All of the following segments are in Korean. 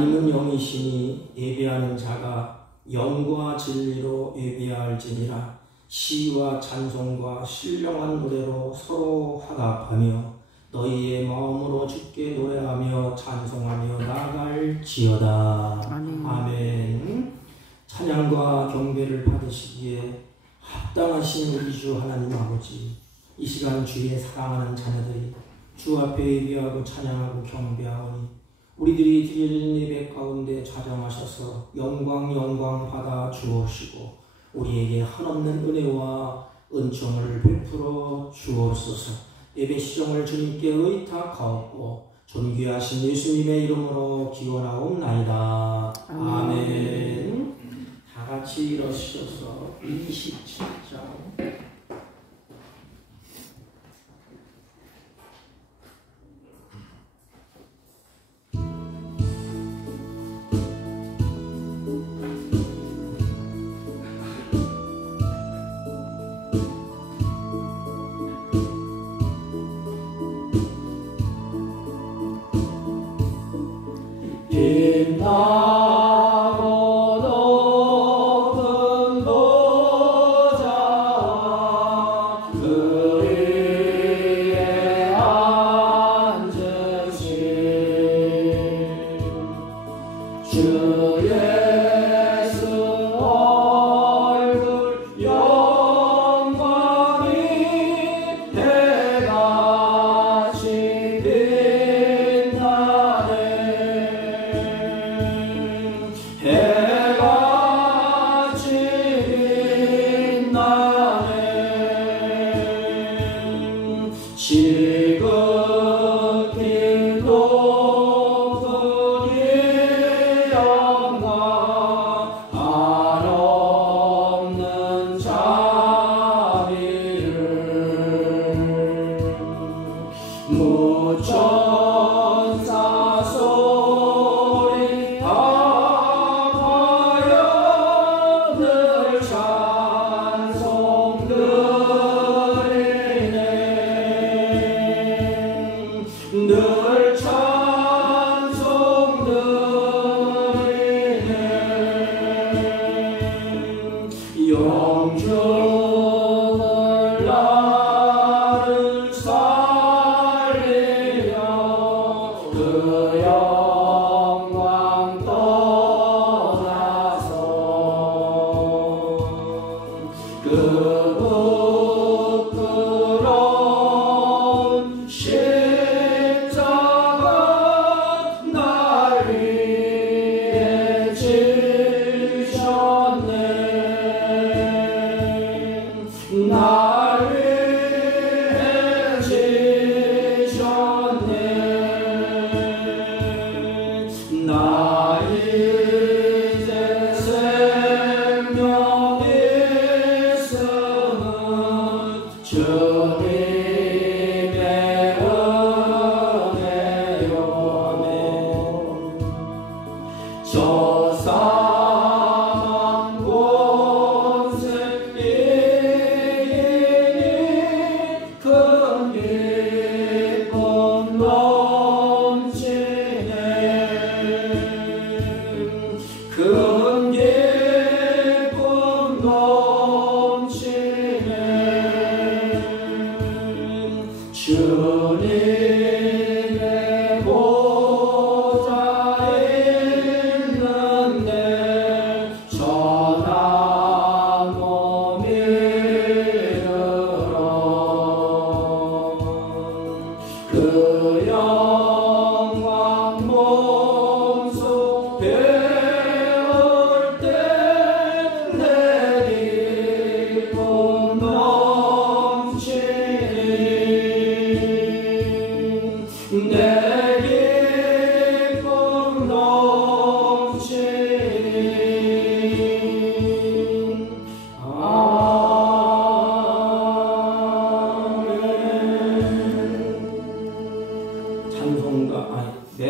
하나님은 영이시니 예배하는 자가 영과 진리로 예배할지니라. 시와 찬송과 신령한 노래로 서로 화답하며 너희의 마음으로 주께 노래하며 찬송하며 나아갈지어다. 아멘. 찬양과 경배를 받으시기에 합당하신 우리 주 하나님 아버지, 이 시간 주의 사랑하는 자녀들이 주 앞에 예배하고 찬양하고 경배하오니 우리들이 드리는 예배 가운데 좌정하셔서 영광 받아 주옵시고 우리에게 한없는 은혜와 은총을 베풀어 주옵소서. 예배 시정을 주님께 의탁하옵고 존귀하신 예수님의 이름으로 기원하옵나이다. 아멘. 다 같이 일어서셔서 27장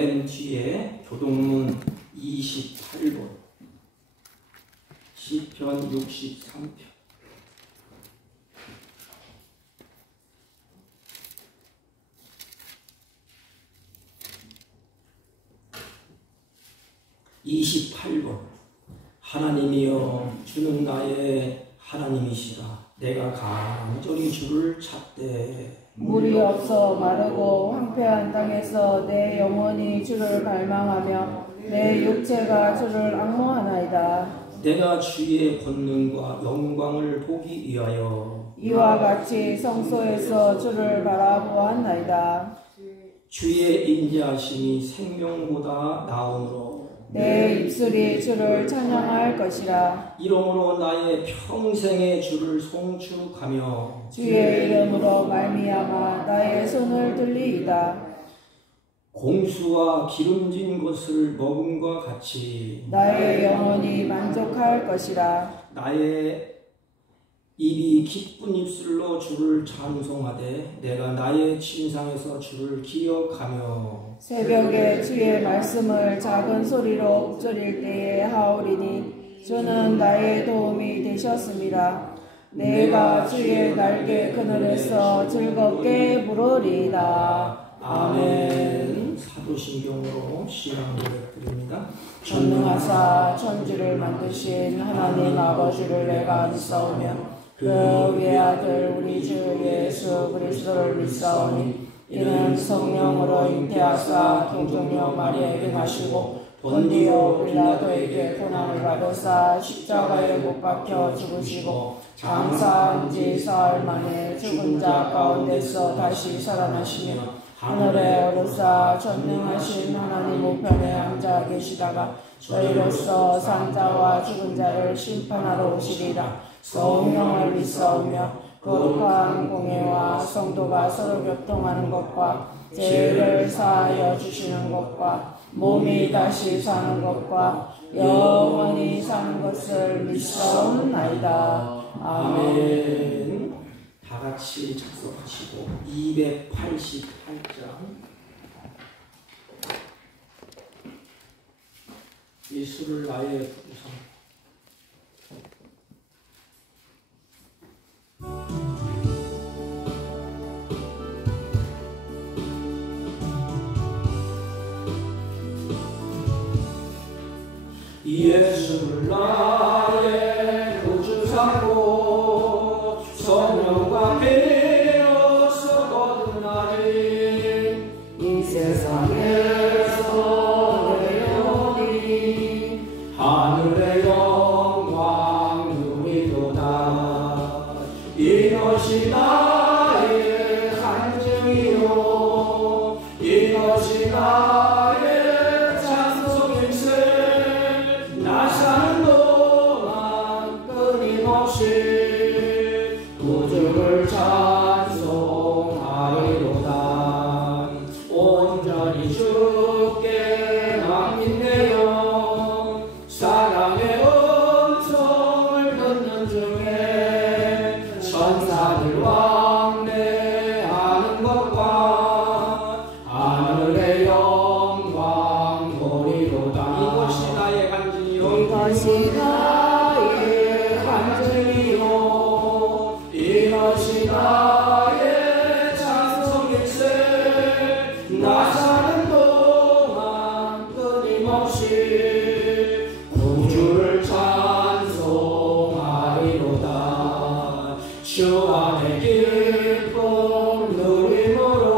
맨 뒤에 교동문 28번 시편 63편 28번 하나님이여 주는 나의 하나님이시라. 내가 간절히 주를 찾되 물이 없어 마르고 황폐한 땅에서 내 영혼이 주를 갈망하며 내 육체가 주를 앙모하나이다. 내가 주의 권능과 영광을 보기 위하여 이와 같이 성소에서 주를 바라보았나이다. 주의 인자하심이 생명보다 나으므로 내 입술이 주를 찬양할 것이라. 이러므로 나의 평생의 주를 송축하며 주의 이름으로 말미암아 나의 손을 들리이다. 공수와 기름진 것을 먹음과 같이 나의 영혼이 만족할 것이라. 나의 입이 기쁜 입술로 주를 찬송하되 내가 나의 침상에서 주를 기억하며 새벽에 주의 말씀을 작은 소리로 읊조릴 때에 하오리니 주는 나의 도움이 되셨습니다. 내가 주의 날개 그늘에서 즐겁게 부르리이다. 아멘. 사도신경으로 시간 고백드립니다. 전능하사 천지를 만드신 하나님 아버지를 내가 믿사오며 그 외아들 우리 주 예수 그리스도를 믿사오니 이는 성령으로 잉태하사 동정녀 마리아에게 나시고 본디오 빌라도에게 고난을 받으사 십자가에 못 박혀 죽으시고 장사한 지 사흘 만에 죽은 자 가운데서 다시 살아나시며 하늘에 오르사 전능하신 하나님 우편에 앉아 계시다가 저희로서 산자와 죽은 자를 심판하러 오시리라. 성령을 믿사오며 거룩한 공예와 성도가 서로 교통하는 것과 죄를 사하여 주시는 것과 몸이 다시 사는 것과 영원히 사는 것을 믿사옵나이다. 아멘. 다 같이 작성하시고 288장 예수를 나의 구성 예수를 나의 구주 삼고 성령과 되어서 거듭나리 이 세상에서 내 영혼이 하늘의 영광 누리도다. 이것이 나의 간증이요 이것이 나의 찬송일세. 나 사는 동안 끊임없이 구주를 찬송하리로다. 온전히 주께 맡긴 내 영 사랑의 음성을 듣는 중에 천사들 왕래하는 것과 하늘의 영광 보리로다. 이것이 나의 간증이요 이것이 나의 간증이요 이것이 나의 찬송일세. 나 사는 동안 끊임없이 구주를 찬송하리로다. 주 안에 기쁨 누림으로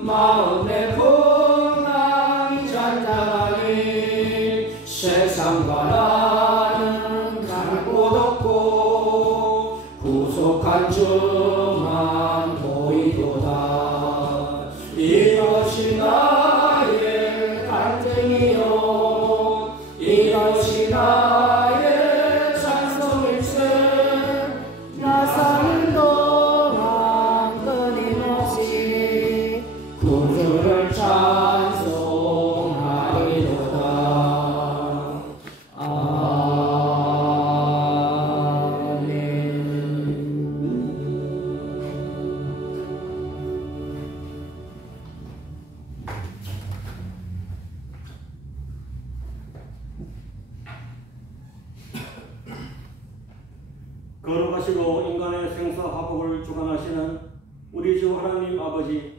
마음의 풍랑이 잔잔하니 세상과 나는 갈 곳 없고 구속한 주만 보이도다. 이것이 나의 간증이요 이것이 나의 찬송일세. 나 사는 동안 끊임없이 구주를 찬송하리로다. 거룩하시고 인간의 생사화복을 주관하시는 우리 주 하나님 아버지,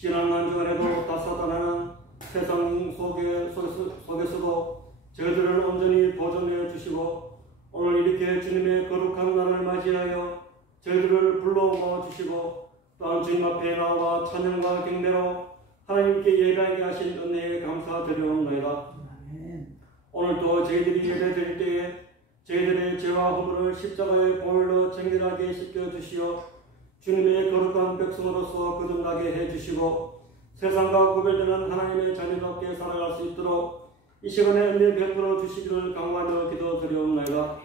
지난 한 주간에도 다사다나는 세상 속에서도 저희들을 온전히 보존해 주시고 오늘 이렇게 주님의 거룩한 날을 맞이하여 저희들을 불러 모아주시고 또한 주님 앞에 나와 찬양과 경배로 하나님께 예배하게 하신 은혜에 감사드리옵나이다. 오늘도 저희들이 예배 드릴 때에 저희들의 죄와 허물을 십자가의 보혈로 정결하게 씻겨주시어 주님의 거룩한 백성으로서 거듭나게 해주시고 세상과 구별되는 하나님의 자녀답게 살아갈 수 있도록 이 시간에 은혜 베풀어 주시기를 간구하며 기도드리옵나이다.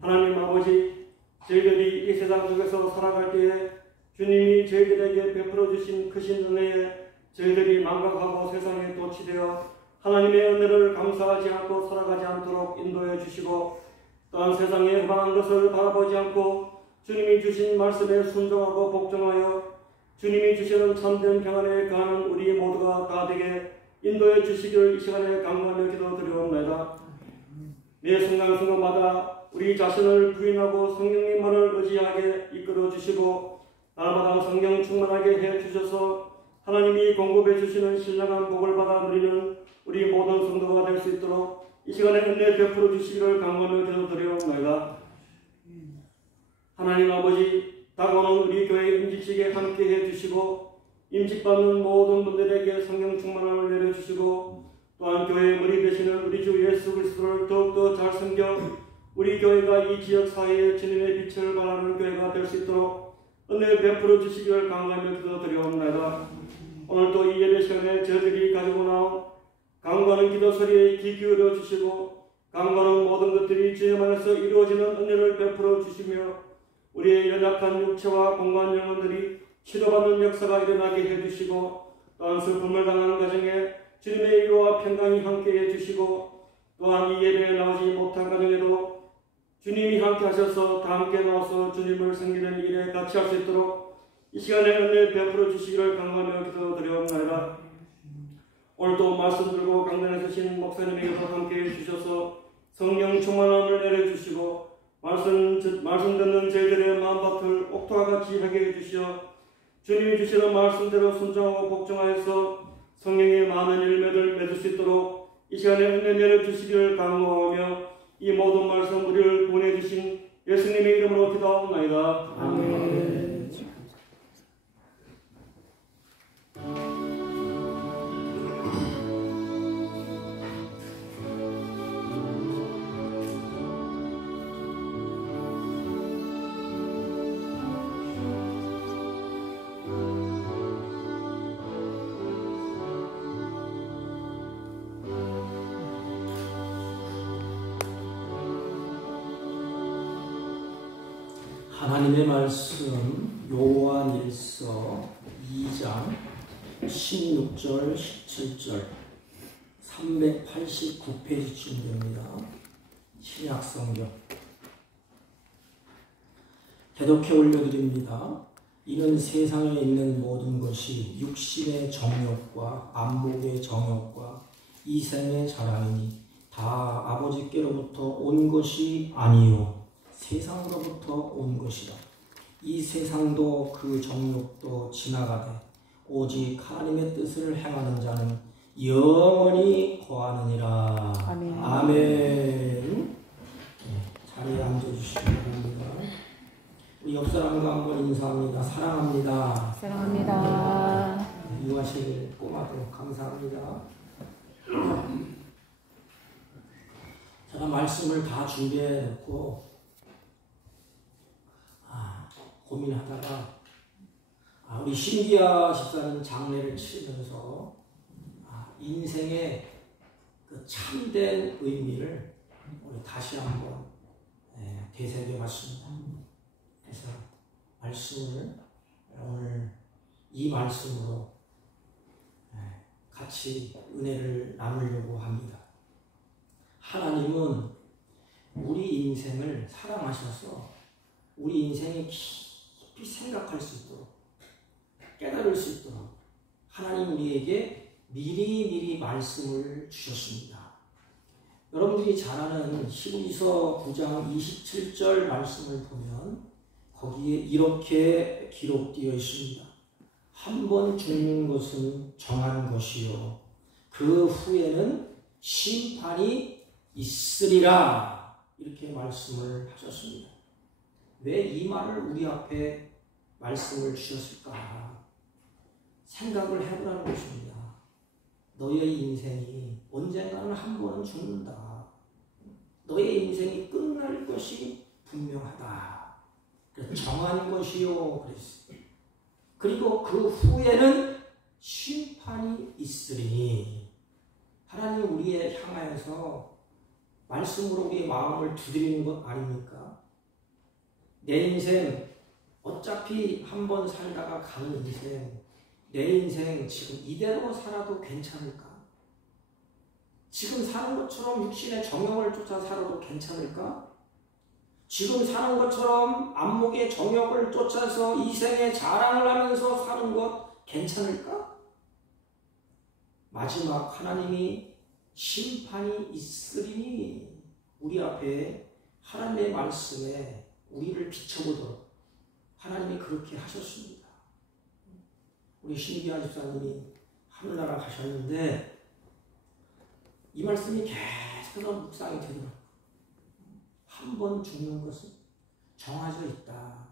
하나님 아버지, 저희들이 이 세상 속에서 살아갈 때에 주님이 저희들에게 베풀어 주신 크신 은혜에 저희들이 망각하고 세상에 도취되어 하나님의 은혜를 감사하지 않고 살아가지 않도록 인도해 주시고 또한 세상에 흠한 것을 바라보지 않고 주님이 주신 말씀에 순종하고 복종하여 주님이 주시는 참된 평안에 가는 우리 모두가 다 되게 인도해 주시기를 이 시간에 간구하며 기도드리옵나이다. 매 순간순간마다 우리 자신을 부인하고 성령님만을 의지하게 이끌어 주시고 날마다 성령 충만하게 해 주셔서 하나님이 공급해 주시는 신령한 복을 받아 누리는 우리 모든 성도가 될 수 있도록 이 시간에 은혜 베풀어 주시기를 간구하며 기도드리옵나이다. 하나님 아버지, 다가오는 우리 교회 임직식에 함께해 주시고 임직받는 모든 분들에게 성령 충만함을 내려주시고 또한 교회의 머리 되시는 우리 주 예수 그리스도를 더욱더 잘 섬겨 우리 교회가 이 지역 사회에 주님의 빛을 발하는 교회가 될 수 있도록 은혜 베풀어 주시기를 간구하며 기도드리옵나이다. 오늘도 이 예배 시간에 저희들이 가지고 나온 간구하는 기도 소리에 귀 기울여 주시고 간구하는 모든 것들이 주님 안에서 이루어지는 은혜를 베풀어 주시며 우리의 연약한 육체와 공간 영혼들이 치료받는 역사가 일어나게 해주시고 또한 슬픔을 당하는 가정에 주님의 위로와 평강이 함께해 주시고 또한 이 예배에 나오지 못한 가정에도 주님이 함께 하셔서 다 함께 나와서 주님을 섬기는 일에 같이 할 수 있도록 이 시간에 은혜 베풀어 주시기를 간구하며 기도드리옵나이다. 오늘도 말씀 들고 강단에 서신 목사님에게도 함께해 주셔서 성령 충만함을 내려주시고 말씀 듣는 저희들의 마음밭을 옥토와 같이 하게 해주시어 주님이 주시는 말씀대로 순종하고 복종하여서 성령의 많은 열매를 맺을 수 있도록 이 시간에 은혜 내려주시기를 간구하며 이 모든 말씀 우리를 구원해 주신 예수님의 이름으로 기도하옵나이다. 아멘. 하나님의 말씀 요한일서 2장 16절 17절 389페이지쯤 됩니다. 신약성경 대독해 올려드립니다. 이는 세상에 있는 모든 것이 육신의 정욕과 안목의 정욕과 이생의 자랑이니 다 아버지께로부터 온 것이 아니요 세상으로부터 온 것이다. 이 세상도 그 정욕도 지나가되 오직 하나님의 뜻을 행하는 자는 영원히 거하느니라. 아멘. 아멘. 자리에 앉아주시기 바랍니다. 우리 옆 사람과 한번 인사합니다. 사랑합니다. 사랑합니다. 이와실 꼬마도 감사합니다. 제가 말씀을 다 준비해 놓고 고민하다가 우리 신기아 집사님 장례를 치르면서 인생의 그 참된 의미를 우리 다시 한번 되새겨 봤습니다. 그래서 말씀을 오늘 이 말씀으로 같이 은혜를 나누려고 합니다. 하나님은 우리 인생을 사랑하셔서 우리 인생이 깊이 생각할 수 있도록 깨달을 수 있도록 하나님 우리에게 미리미리 말씀을 주셨습니다. 여러분들이 잘 아는 히브리서 9장 27절 말씀을 보면 거기에 이렇게 기록되어 있습니다. 한 번 죽는 것은 정한 것이요 그 후에는 심판이 있으리라. 이렇게 말씀을 하셨습니다. 왜 이 말을 우리 앞에 말씀을 주셨을까? 생각을 해보라는 것입니다. 너의 인생이 언젠가는 한 번은 죽는다. 너의 인생이 끝날 것이 분명하다. 정한 것이요. 그랬어요. 그리고 그 후에는 심판이 있으리니, 하나님 우리에 향하여서 말씀으로 우리의 마음을 두드리는 것 아닙니까? 내 인생 어차피 한 번 살다가 가는 인생, 내 인생 지금 이대로 살아도 괜찮을까? 지금 사는 것처럼 육신의 정욕을 쫓아 살아도 괜찮을까? 지금 사는 것처럼 안목의 정욕을 쫓아서 이생의 자랑을 하면서 사는 것 괜찮을까? 마지막 하나님이 심판이 있으리니, 우리 앞에 하나님의 말씀에 우리를 비춰보도록 하나님이 그렇게 하셨습니다. 우리 신기한 집사님이 하늘나라 가셨는데 이 말씀이 계속해서 묵상이 되더라고요. 한 번 죽는 것은 정해져 있다.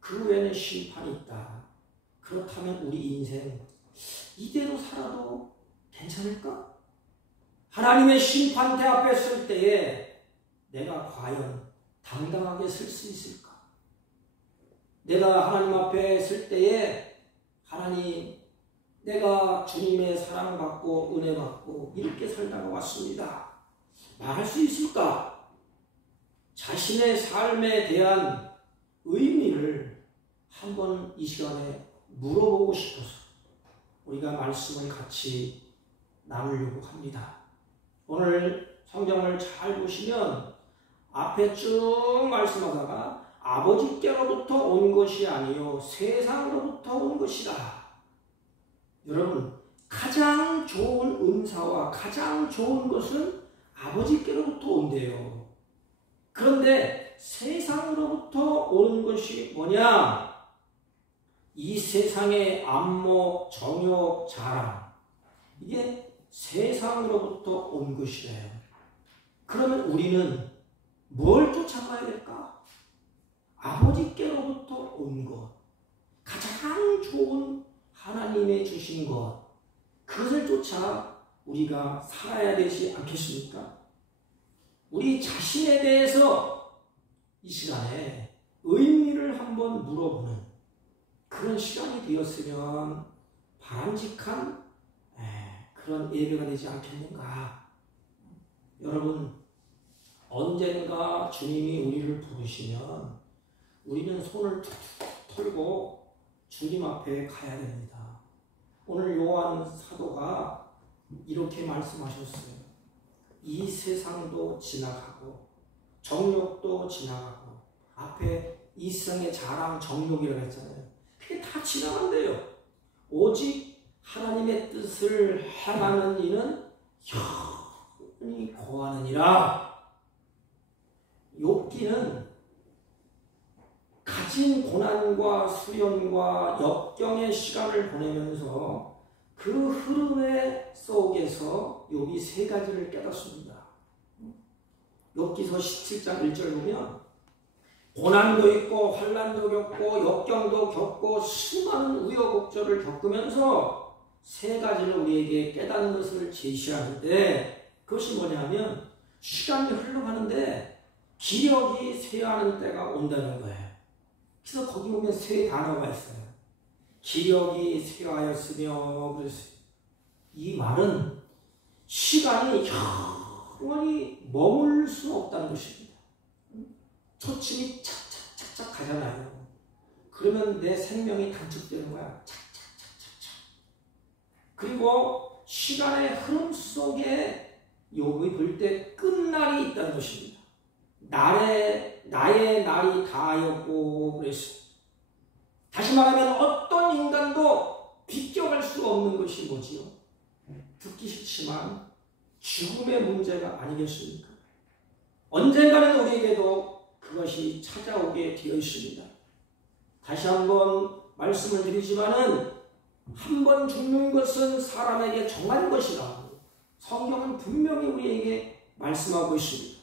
그 후에는 심판이 있다. 그렇다면 우리 인생 이대로 살아도 괜찮을까? 하나님의 심판대 앞에 설 때에 내가 과연 당당하게 설 수 있을까? 내가 하나님 앞에 설 때에 하나님, 내가 주님의 사랑받고 은혜받고 이렇게 살다가 왔습니다. 말할 수 있을까? 자신의 삶에 대한 의미를 한번 이 시간에 물어보고 싶어서 우리가 말씀을 같이 나누려고 합니다. 오늘 성경을 잘 보시면 앞에 쭉 말씀하다가 아버지께로부터 온 것이 아니요 세상으로부터 온 것이다. 여러분, 가장 좋은 은사와 가장 좋은 것은 아버지께로부터 온대요. 그런데 세상으로부터 오는 것이 뭐냐? 이 세상의 안목, 정욕, 자랑, 이게 세상으로부터 온 것이래요. 그러면 우리는 뭘 쫓아가야 될까? 아버지께로부터 온 것, 가장 좋은 하나님의 주신 것, 그것을 쫓아 우리가 살아야 되지 않겠습니까? 우리 자신에 대해서 이 시간에 의미를 한번 물어보는 그런 시간이 되었으면 바람직한 그런 예배가 되지 않겠는가. 여러분, 언젠가 주님이 우리를 부르시면 우리는 손을 툭툭 털고 주님 앞에 가야 됩니다. 오늘 요한 사도가 이렇게 말씀하셨어요. 이 세상도 지나가고 정욕도 지나가고, 앞에 이성의 자랑 정욕이라고 했잖아요. 그게 다 지나간대요. 오직 하나님의 뜻을 행하는 이는 영원히 거하느니라. 욥기는 가진 고난과 수련과 역경의 시간을 보내면서 그 흐름의 속에서 욥이 세 가지를 깨닫습니다. 욥기서 17장 1절 보면 고난도 있고 환난도 겪고 역경도 겪고 수많은 우여곡절을 겪으면서 세 가지를 우리에게 깨닫는 것을 제시하는데, 그것이 뭐냐면 시간이 흘러가는데 기력이 쇠하는 때가 온다는 거예요. 그래서 거기 보면 세 단어가 있어요. 기력이 쇠하였으며, 그랬어요. 이 말은 시간이 영원히 머물 수 없다는 것입니다. 초침이 착착착착 가잖아요. 그러면 내 생명이 단축되는 거야. 착착착착착. 그리고 시간의 흐름 속에 욥이 볼 때 끝날이 있다는 것입니다. 나의 날이 다하였고, 그랬어요. 다시 말하면 어떤 인간도 비껴갈 수 없는 것이 뭐지요? 듣기 싫지만 죽음의 문제가 아니겠습니까? 언젠가는 우리에게도 그것이 찾아오게 되어 있습니다. 다시 한번 말씀을 드리지만은 한 번 죽는 것은 사람에게 정한 것이다. 성경은 분명히 우리에게 말씀하고 있습니다.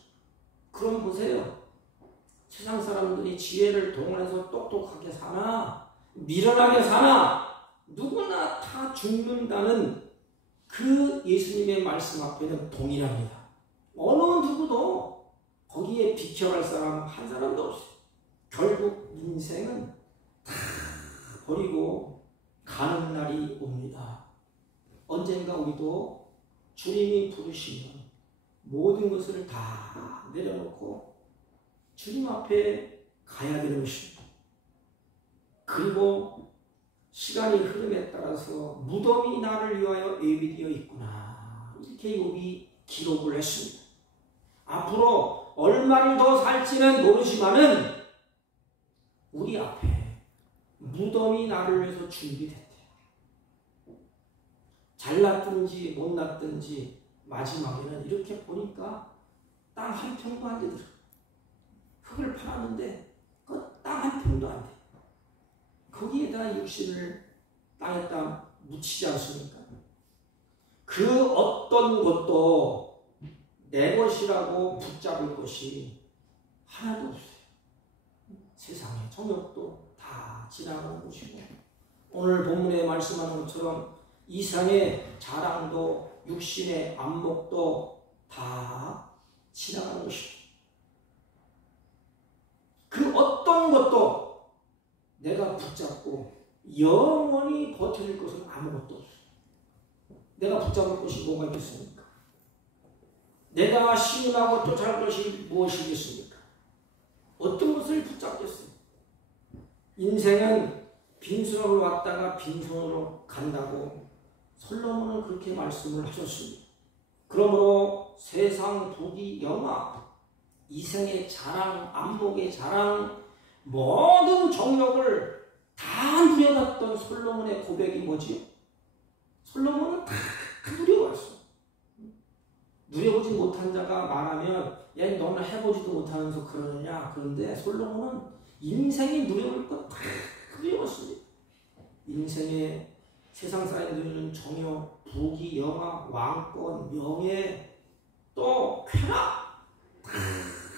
그럼 보세요. 세상 사람들이 지혜를 동원해서 똑똑하게 사나 미련하게 사나 누구나 다 죽는다는 그 예수님의 말씀 앞에는 동일합니다. 어느 누구도 거기에 비켜갈 사람 한 사람도 없어요. 결국 인생은 다 버리고 가는 날이 옵니다. 언젠가 우리도 주님이 부르시면 모든 것을 다 내려놓고 주님 앞에 가야 되는 것입니다. 그리고 시간이 흐름에 따라서 무덤이 나를 위하여 예비되어 있구나, 이렇게 욥이 기록을 했습니다. 앞으로 얼마를 더 살지는 모르지만은 우리 앞에 무덤이 나를 위해서 준비됐대요. 잘났든지 못났든지 마지막에는 이렇게 보니까 땅 한 평도 안 되더라고요. 흙을 팔았는데 그 땅 한 평도 안 돼. 거기에다 육신을 땅에다 묻히지 않습니까? 그 어떤 것도 내 것이라고 붙잡을 것이 하나도 없어요. 세상의 정욕도 다 지나가는 것이고, 오늘 본문에 말씀하는 것처럼 이상의 자랑도 육신의 안목도 다 지나가는 것입니다. 그 어떤 것도 내가 붙잡고 영원히 버텨줄 것은 아무것도 없어요. 내가 붙잡을 것이 뭐가 있겠습니까? 내가 신임하고 쫓아갈 것이 무엇이겠습니까? 어떤 것을 붙잡겠어요? 인생은 빈손으로 왔다가 빈손으로 간다고 솔로몬은 그렇게 말씀을 하셨습니다. 그러므로 세상 부귀 영화, 이생의 자랑, 안목의 자랑, 모든 정욕을 다 누려봤던 솔로몬의 고백이 뭐지요? 솔로몬은 다 누려봤어. 누려보지 못한 자가 말하면 야, 너는 해보지도 못하면서 그러느냐. 그런데 솔로몬은 인생이 누려볼 것 다 누려봤습니다. 인생의 세상사에 누리는 정욕, 부귀, 영화, 왕권, 명예, 또 쾌락 다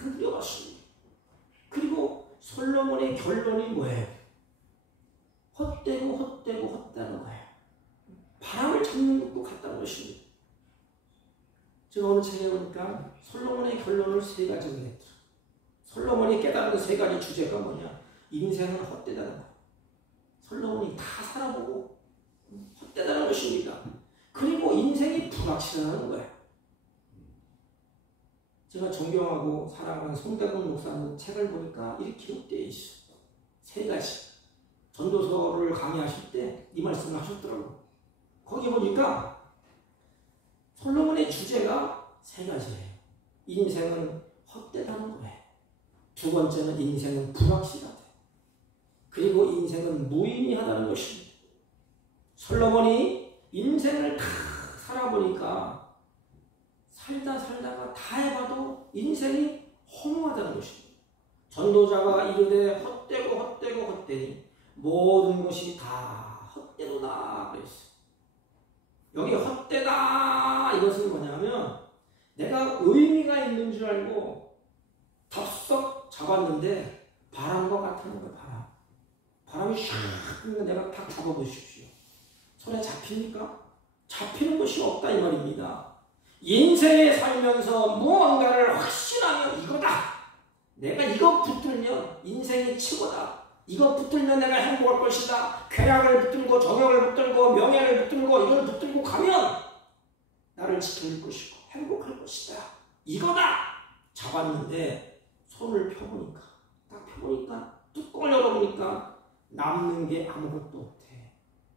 누려봤습니다. 그리고 솔로몬의 결론이 뭐예요? 헛되고 헛되고 헛다는 거예요. 바람을 잡는 것도 같다는 것입니다. 제가 오늘 책에 보니까 솔로몬의 결론을 세 가지 정리했더라고요. 솔로몬이 깨달은 세 가지 주제가 뭐냐? 인생은 헛되다는 거예요. 솔로몬이 다 살아보고 헛되다는 것입니다. 그리고 인생이 불확실하다는 거예요. 제가 존경하고 사랑하는 송대근 목사님 책을 보니까 이렇게 기록되어 있어요. 세 가지. 전도서를 강의하실 때 이 말씀을 하셨더라고요. 거기 보니까 솔로몬의 주제가 세 가지예요. 인생은 헛되다는 거예요. 두 번째는 인생은 불확실하다. 그리고 인생은 무의미하다는 것입니다. 솔로몬이 인생을 다 살아보니까 살다가 다 해봐도 인생이 허무하다는 것입니다. 전도자가 이르되 헛되니 모든 것이 다 헛되도다 그랬어요. 여기 헛되다 이것은 뭐냐면 내가 의미가 있는 줄 알고 덥석 잡았는데 바람과 같은 거예요. 바람이 샥 불면 내가 탁 잡아보십시오. 손에 잡힙니까? 잡히는 것이 없다 이 말입니다. 인생에 살면서 무언가를 확신하면 이거다. 내가 이거 붙들면 인생이 최고다. 이거 붙들면 내가 행복할 것이다. 쾌락을 붙들고 정욕을 붙들고 명예를 붙들고 이걸 붙들고 가면 나를 지킬 것이고 행복할 것이다. 이거다. 잡았는데 손을 펴보니까 딱 펴보니까 뚜껑을 열어보니까 남는 게 아무것도 없대.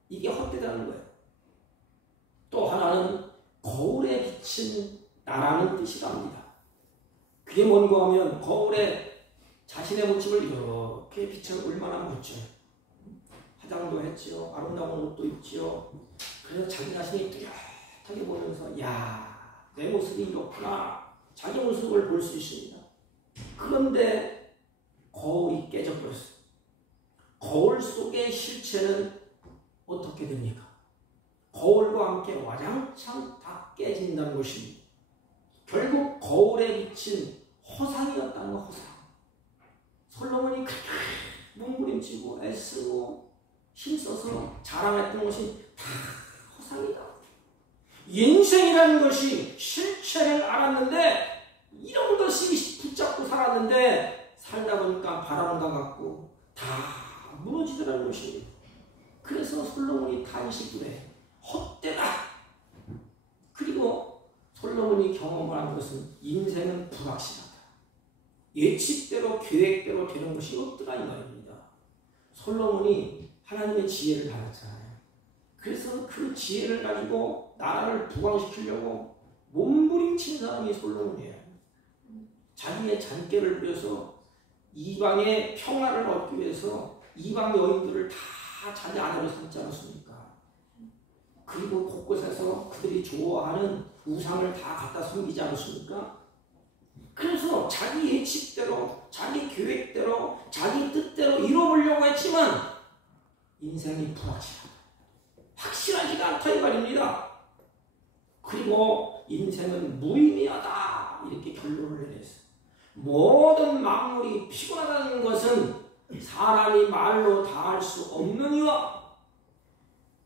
이게 헛되다는 거예요. 또 하나는 거울에 비친 나라는 뜻이랍니다. 그게 뭔가 하면 거울에 자신의 모습을 이렇게 비춰 얼마나 멋져요. 화장도 했지요. 아름다운 옷도 입지요. 그래서 자기 자신이 뚜렷하게 보면서 야, 내 모습이 이렇구나. 자기 모습을 볼 수 있습니다. 그런데 거울이 깨져버렸어요. 거울 속의 실체는 어떻게 됩니까? 거울과 바람과 함께 와장창 다 깨진다는 것입니다. 결국 거울에 비친 허상이었다는 거, 허상. 솔로몬이 그렇게 몸부림치고 애쓰고 힘써서 자랑했던 것이 다 허상이다. 인생이라는 것이 실체를 알았는데, 이런 것이 붙잡고 살았는데 살다 보니까 바람과 같고 다 무너지더라는 것입니다. 그래서 솔로몬이 탄식을 해. 헛되다. 그리고 솔로몬이 경험을 한 것은 인생은 불확실하다. 예측대로 계획대로 되는 것이 없더라 이 말입니다. 솔로몬이 하나님의 지혜를 받았잖아요. 그래서 그 지혜를 가지고 나라를 부강시키려고 몸부림친 사람이 솔로몬이에요. 자기의 잔꾀를 부려서 이방의 평화를 얻기 위해서 이방 여인들을 다 자기 아내로 삼지 않았습니까? 그리고 곳곳에서 그들이 좋아하는 우상을 다 갖다 섬기지 않았습니까? 그래서 자기 예측대로, 자기 계획대로, 자기 뜻대로 이뤄보려고 했지만 인생이 불확실하다. 확실하지가 않다 이 말입니다. 그리고 인생은 무의미하다 이렇게 결론을 내렸어요. 모든 만물이 피곤하다는 것은 사람이 말로 다 할 수 없느니와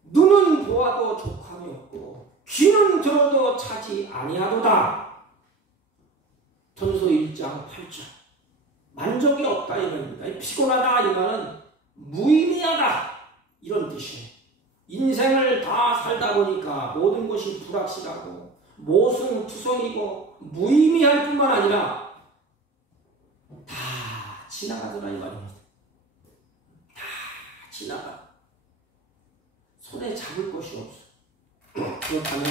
눈은 보아도 족함이 없고 귀는 들어도 차지 아니하도다. 전서 1장 8절. 만족이 없다 이 말입니다. 피곤하다 이 말은 무의미하다 이런 뜻이에요. 인생을 다 살다 보니까 모든 것이 불확실하고 모순투성이고 무의미할 뿐만 아니라 다 지나가더라 이 말입니다. 다 지나가. 손에 잡을 것이 없어. 그렇다면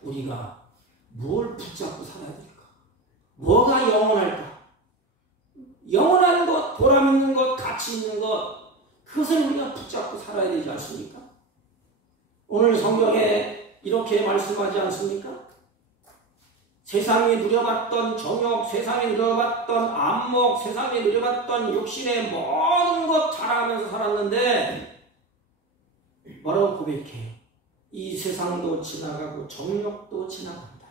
우리가 뭘 붙잡고 살아야 될까? 뭐가 영원할까? 영원한 것, 보람 있는 것, 가치 있는 것, 그것을 우리가 붙잡고 살아야 되지 않습니까? 오늘 성경에 이렇게 말씀하지 않습니까? 세상에 누려봤던 정욕, 세상에 누려봤던 안목, 세상에 누려봤던 욕심의 모든 것 자랑하면서 살았는데 뭐라고 고백해요? 이 세상도 지나가고 정욕도 지나간다.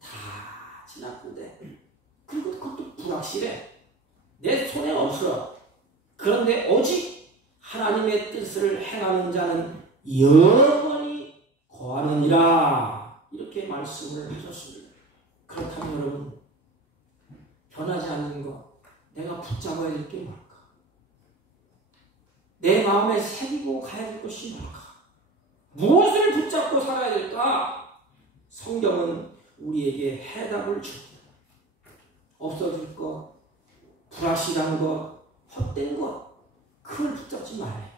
다 지나간데 그리고 그것도 불확실해. 내 손에 없어. 그런데 오직 하나님의 뜻을 행하는 자는 영원히 거하느니라. 이렇게 말씀을 하셨습니다. 그렇다면 여러분, 변하지 않는 것, 내가 붙잡아야 될 게 뭘까? 내 마음에 새기고 가야 될 것이 뭘까? 무엇을 붙잡고 살아야 될까? 성경은 우리에게 해답을 줍니다. 없어질 것, 불확실한 것, 헛된 것, 그걸 붙잡지 말아요.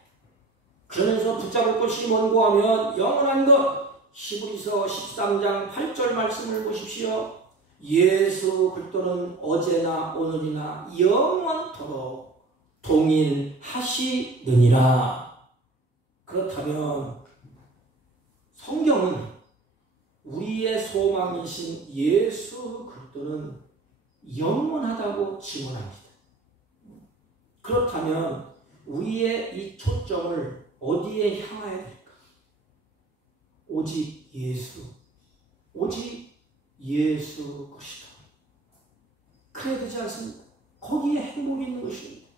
그러면서 붙잡을 것이 뭔고 하면 영원한 것. 히브리서 13장 8절 말씀을 보십시오. 예수 그리스도는 어제나 오늘이나 영원토록 동일하시느니라. 그렇다면 성경은 우리의 소망이신 예수 그리스도는 영원하다고 증언합니다. 그렇다면 우리의 이 초점을 어디에 향해야 될까? 오직 예수, 오직 예수 것이다. 그래야 되지 않습니까? 거기에 행복이 있는 것입니다.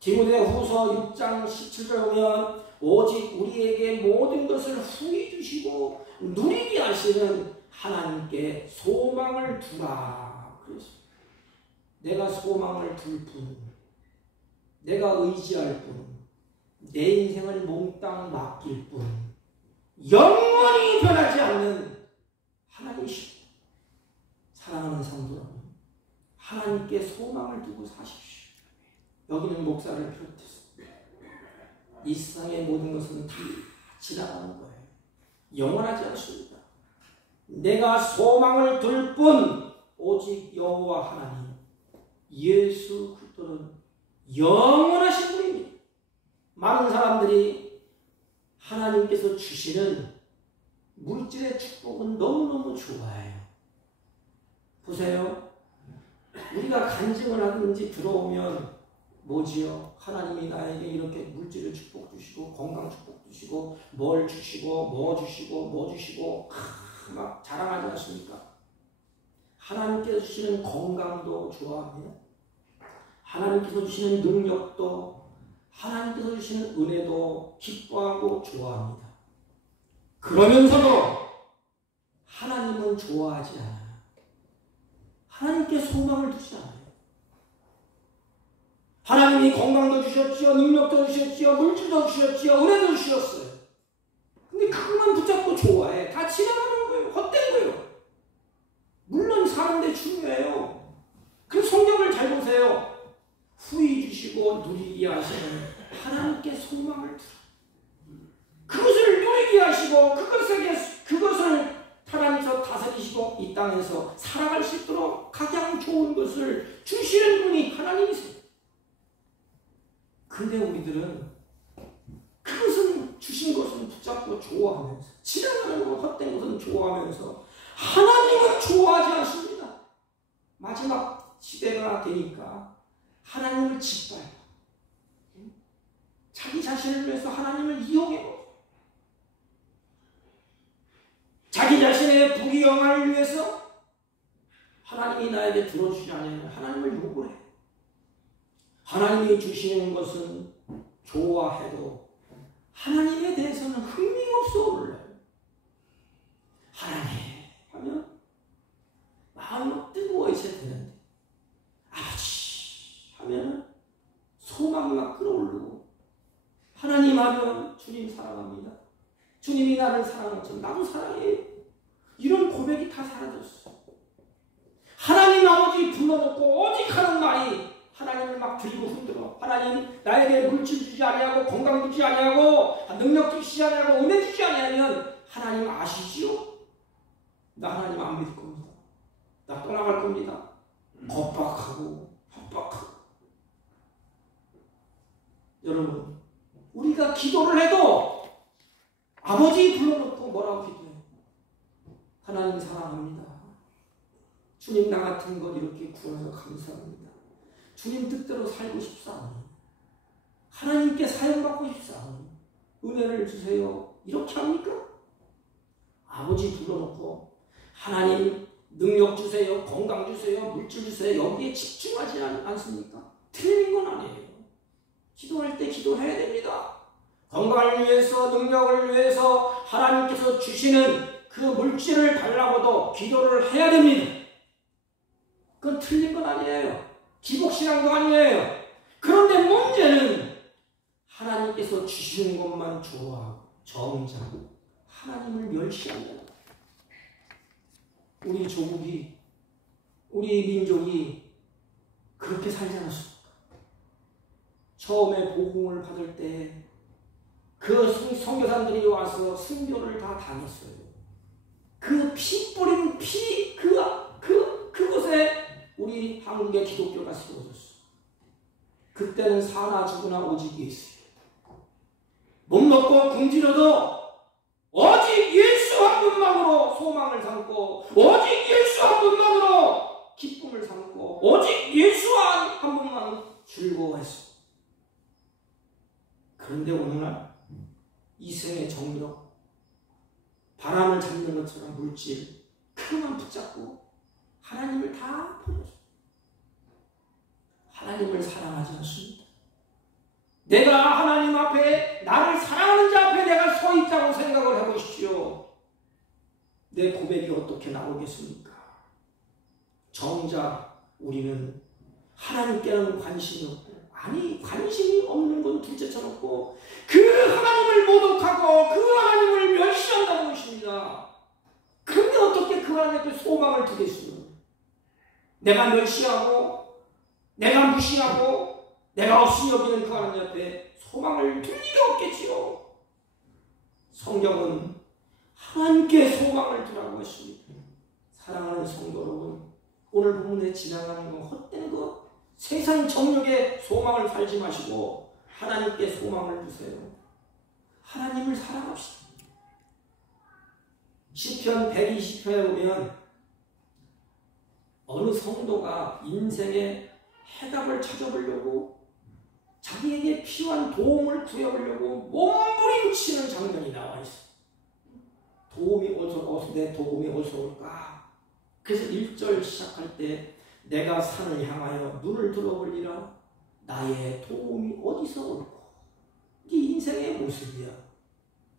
디모데후서 6장 17절 보면 오직 우리에게 모든 것을 후히 주시고 누리게 하시는 하나님께 소망을 두라. 그래서 내가 소망을 둘 뿐, 내가 의지할 뿐, 내 인생을 몽땅 맡길 뿐, 영원히 변하지 않는 하나님이십니다. 사랑하는 성도 여러분, 하나님께 소망을 두고 사십시오. 여기는 목사를 비롯해서 이 세상의 모든 것은 다 지나가는 거예요. 영원하지 않습니다. 내가 소망을 둘 뿐 오직 여호와 하나님 예수 그리스도는 영원하신 분입니다. 많은 사람들이 하나님께서 주시는 물질의 축복은 너무너무 좋아해요. 보세요. 우리가 간증을 하든지 들어오면 뭐지요? 하나님이 나에게 이렇게 물질을 축복 주시고 건강 축복 주시고 뭘 주시고 뭐 주시고 뭐 주시고 막 자랑하지 않습니까? 하나님께서 주시는 건강도 좋아합니다. 하나님께서 주시는 능력도 하나님께서 주시는 은혜도 기뻐하고 좋아합니다. 그러면서도 하나님은 좋아하지 않아요. 하나님께 소망을 두지 않아요. 하나님이 건강도 주셨지요, 능력도 주셨지요, 물질도 주셨지요, 은혜도 주셨어요. 근데 그것만 붙잡고 좋아해. 다 지나가는 거예요. 헛된 거예요. 물론 사는데 중요해요. 그 성경을 잘 보세요. 후히 주시고 누리게 하시는 하나님께 소망을 들어. 그것을 누리게 하시고 그것을 하나님께서 다스리시고 이 땅에서 살아갈 수 있도록 가장 좋은 것을 주시는 분이 하나님이세요. 근데 우리들은 그것은 주신 것은 붙잡고 좋아하면서 지나가는 것 헛된 것은 좋아하면서 하나님은 좋아하지 않습니다. 마지막 시대가 되니까 하나님을 짓밟아 자기 자신을 위해서 하나님을 이용해요. 자기 자신의 부귀영화를 위해서 하나님이 나에게 들어주지 않으면 하나님을 욕을 해. 하나님이 주시는 것은 좋아해도 하나님에 대해서는 흥미없어 몰라요. 하나님 하면 마음이 뜨거워 있어야 되는데 아버지 하면 소망이 막 끌어오르고 하나님 하면 주님 사랑합니다. 주님이 나를 사랑하는 것처럼 나도 사랑해요. 이런 고백이 다 사라졌어. 하나님 아버지 불러놓고 오직 하는 말이 하나님을 막 들고 흔들어. 하나님 나에게 물질 주지 아니하고 건강 주지 아니하고 능력 주지 아니하고 은혜 주지 아니하면 하나님 아시지요? 나 하나님 안 믿을 겁니다. 나 떠나갈 겁니다. 겁박하고 협박하고. 여러분 우리가 기도를 해도 아버지 불러놓고 뭐라고 기도해요? 하나님 사랑합니다. 주님 나 같은 것 이렇게 구해서 감사합니다. 주님 뜻대로 살고 싶사오니 하나님께 사용받고 싶사오니 은혜를 주세요. 이렇게 합니까? 아버지 불러놓고 하나님 능력 주세요. 건강 주세요. 물질 주세요. 여기에 집중하지 않습니까? 틀린 건 아니에요. 기도할 때 기도해야 됩니다. 건강을 위해서 능력을 위해서 하나님께서 주시는 그 물질을 달라고도 기도를 해야 됩니다. 그건 틀린 건 아니에요. 기복신앙도 아니에요. 그런데 문제는 하나님께서 주시는 것만 좋아하고 정작 하나님을 멸시한다. 우리 조국이 우리 민족이 그렇게 살지 않았습니까? 처음에 복음을 받을 때 그 선교사들이 와서 순교를 다 당했어요. 그 피 뿌린 그곳에 우리 한국의 기독교가 세워졌어. 그때는 사나 죽으나 오직 예수. 못 먹고 굶주려도 오직 예수 한 분만으로 소망을 삼고 오직 예수 한 분만으로 기쁨을 삼고 오직 예수 한 분만 즐거워했어. 그런데 오늘날 이생의 정력, 바람을 잡는 것처럼 물질, 그만 붙잡고 하나님을 다 버렸어. 하나님을 사랑하지 않습니다. 내가 하나님 앞에 나를 사랑하는 자 앞에 내가 서 있다고 생각을 해보십시오. 내 고백이 어떻게 나오겠습니까? 정작 우리는 하나님께는 관심이 없고 아니 관심이 없는 건 둘째 쳐놓고 그 하나님을 모독하고 그 하나님을 멸시한다는 것입니다. 근데 어떻게 그 하나님께 소망을 두겠어요? 내가 멸시하고 내가 무시하고 내가 없이 여기는 그 하나님 앞에 소망을 둘 리가 없겠지요. 성경은 하나님께 소망을 두라고 했습니다. 사랑하는 성도 여러분, 오늘 본문에 지나가는 건 헛된 것, 세상 정욕에 소망을 살지 마시고 하나님께 소망을 두세요. 하나님을 사랑합시다. 시편 120편에 보면 어느 성도가 인생의 해답을 찾아보려고 자기에게 필요한 도움을 구해보려고 몸부림치는 장면이 나와 있어요. 내 도움이 어디서 올까? 그래서 1절 시작할 때 내가 산을 향하여 눈을 들어볼리라 나의 도움이 어디서 올까? 이게 인생의 모습이야.